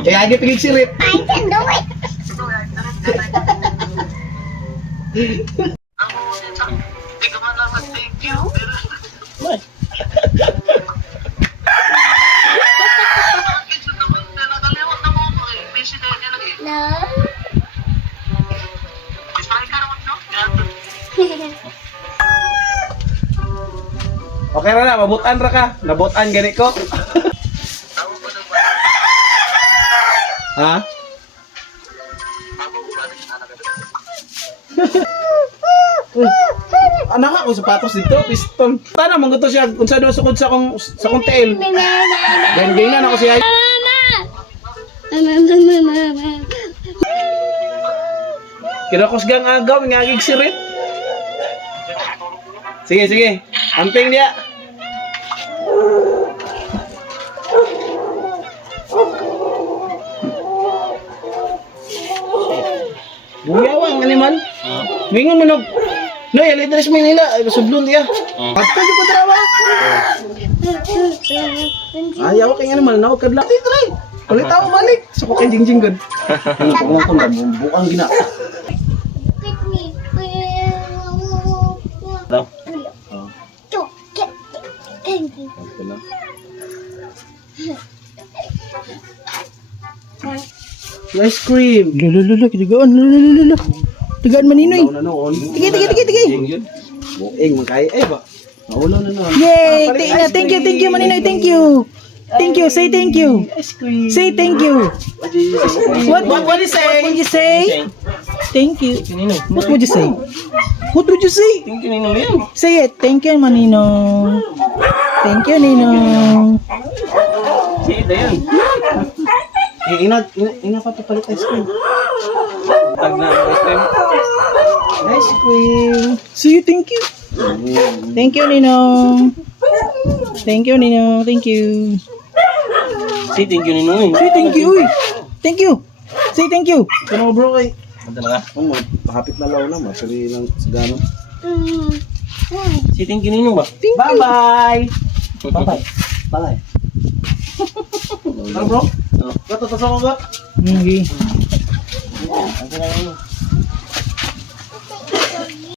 Eh, agi pigig sirit. I can do it. No. Okay ra na, mabutan ra ka. Nabutan gani ko. Ha? Anak ako sapatos dito, piston. Tana man to siya unsa do sukod sa kong tail. Ganyan na ako siya. Kinakos gang agaw ngagig sirit. Sige, sige. Amping dia. Buyawang animal. Mingon mo nog. No, ya letres Manila, sublon dia. Patay ko drama. Ayaw kay animal na kadlak titray. Ulit ako balik. Sa ko kay jingjing gud. Ano ko na bukang gina. Daw. Thank you. Ice cream. Lulululu, tigaan, lulululu. Tigaan maninoy. Tige. Buing magkaya eh ba? Naulo na naman. Yay! Thank you, maninoy, thank you. Thank you, say thank you. Ice cream. Say thank you. What is What would you say? Thank you. What would you say? What would you say? Thank you Ninong yan. Say it. Thank you, Manino. Thank you, Ninong. Si Ida yan. Ina papapalit ice cream. Tag na ice cream. Ice cream. Say thank you. Thank you, Ninong. Thank you, Ninong. Thank you. Si thank you Ninong. Say thank you. Uy. Thank you. Say thank you. Kano bro kay? Madala ka? Oo, mahapit na law na. Masari lang sigano. Si thank you Ninong ba? Bye-bye. Bye-bye. Bye. Ano bro? Gato sa mga ba? Okay. Ano na yun?